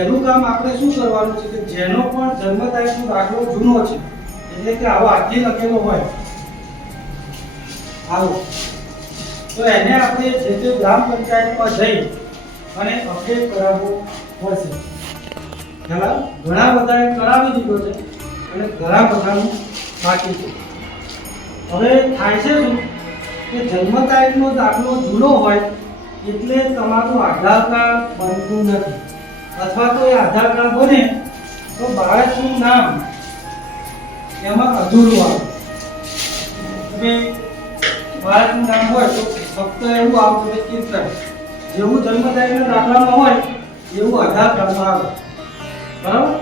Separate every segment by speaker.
Speaker 1: પહેલું કામ આપણે શું કરવાનું છે કે જેનો પણ જન્મ તારીખનો દાખલો જૂનો છે, એટલે કે આવો હાથથી લખેલો હોય. આવો તો એને આપણે જે તે ગ્રામ પંચાયતમાં જઈ અને અપડેટ કરાવવો પડશે. ખ્યાલ ઘણા બધાએ કરાવી દીધો છે અને ઘણા બધાનું બાકી છે. હવે થાય છે શું? કે જન્મ તારીખનો દાખલો જૂનો હોય, એટલે તમારું આધાર કાર્ડ બનતું નથી. અથવા તો એ આધાર કાર્ડ બને, તો બાળકનું નામ એમાં અધૂરું આવે. બાળકનું નામ હોય તો ફક્ત એવું આવતું કે કીર્તન જેવું જન્મ દાખલામાં હોય, એવું આધાર કાર્ડમાં આવે. બરાબર?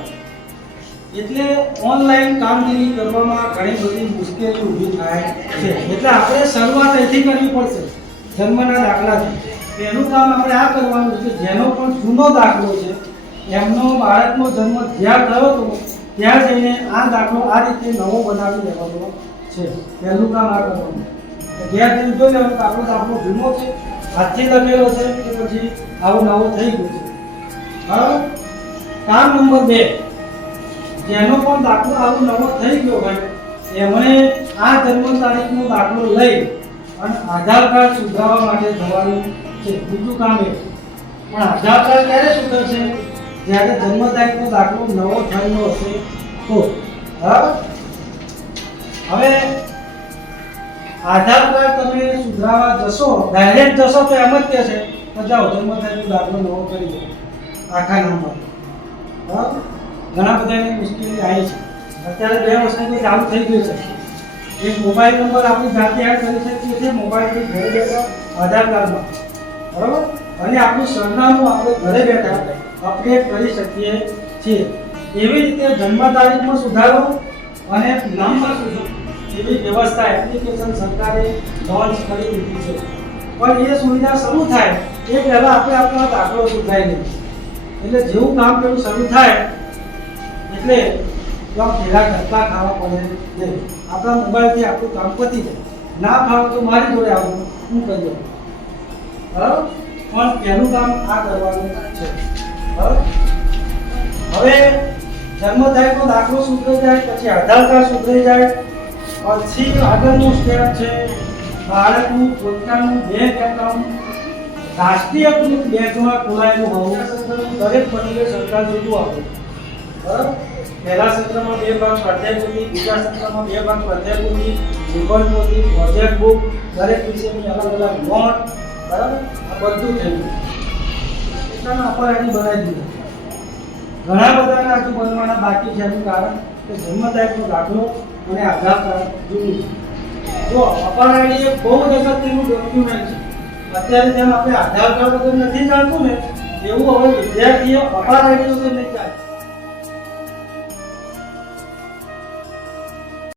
Speaker 1: એટલે ઓનલાઈન કામગીરી કરવામાં ઘણી બધી મુશ્કેલી ઊભી થાય છે. એટલે આપણે શરૂઆત એથી કરવી પડશે, જન્મના દાખલાથી. પહેલું કામ આપણે આ કરવાનું છે. જેનો પણ જૂનો દાખલો છે, એમનો બાળકનો જન્મ જ્યાં થયો હતો, ત્યાં જઈને આ દાખલો આ રીતે નવો બનાવી દેવાનો છે. પહેલું કામ આ કરવાનું જ્યાં જઈને જોઈ લેવાનું કે આપણો દાખલો જૂનો છે, હાથથી લખેલો છે કે પછી આવો નવો થઈ ગયો છે. બરાબર? કામ નંબર બે. જેનો પણ દાખલો આવો નવો થઈ ગયો હોય, એમણે આ જન્મ તારીખનો દાખલો લઈ અને આધાર કાર્ડ સુધારવા માટે જવાનું છે, બીજું કામ એ. પણ આધાર ક્યારે સુધરશે? જ્યારે જન્મ તારીખનો દાખલો નવો થયેલો હશે, તો. બરાબર? હવે આધાર કાર્ડ તમે સુધારવા જશો ડાયરેક્ટ જશો તો એમ જ કહેશે તો જાઓ જન્મ તારીખનો દાખલો નવો કરી દો. આખા નંબર. બરાબર? ઘણા બધાની મુશ્કેલી આવી છે. અત્યારે બે વર્ષથી ચાલુ થઈ ગયું છે. એક મોબાઈલ નંબર આપણી જાતે એડ કરી શકીએ છીએ, મોબાઈલથી ઘરે બેઠા આધાર કાર્ડમાં બરાબર? અને આપણું સરનામું આપણે ઘરે બેઠા અપડેટ કરી શકીએ છીએ. એવી રીતે જન્મ તારીખમાં સુધારો અને નામમાં સુધારો એવી વ્યવસ્થા એપ્લિકેશન સરકારે લોન્ચ કરી દીધી છે. પણ એ સુવિધા શરૂ થાય એ પહેલાં આપણે આપણો દાખલો સુધારી લઈએ. એટલે જેવું કામ પેલું શરૂ થાય એટલે પેલા ધક્કા ખાવા પડે નહીં. આપણા મોબાઈલથી આપણું કામ પતી જાય. ના ફાવે તો મારી જોડે આવવું હું કહી દઉં. બરાબર? પણ પહેલું કામ આ કરવાનું છે. હવે જન્મ તારીખનો દાખલો સુધરી જાય, પછી આધાર કાર્ડ સુધરી જાય, પછી આગળનું સ્ટેપ છે બાળકનું પોતાનું બેંક એકાઉન્ટ રાષ્ટ્રીયકૃત બેંકમાં ખોલાયેલું હોવું. દરેક પંડિતે સરકાર જોતું આપે બરાબર? પહેલા સત્રમાં બે ભાગ, સ્વાધ્યાય પોથી બીજા સત્રમાં બે ભાગ, સ્વાધ્યાય પોથી નિબંધ પોથી પ્રોજેક્ટ બુક દરેક વિષયની અલગ અલગ નોટ ઘણા બધાના હજુ બનવાના બાકી છે એનું કારણ કે જન્મ તારીખનો દાખલો અને આધાર કાર્ડ છે. જો અપાર આઈડી એક બહુ જ અગત્યનું ડોક્યુમેન્ટ છે અત્યારે જેમ આપણે આધાર કાર્ડ વગર નથી ચાલતું ને, એવું હવે વિદ્યાર્થીઓ અપાર આઈડી વગર નહીં ચાલે.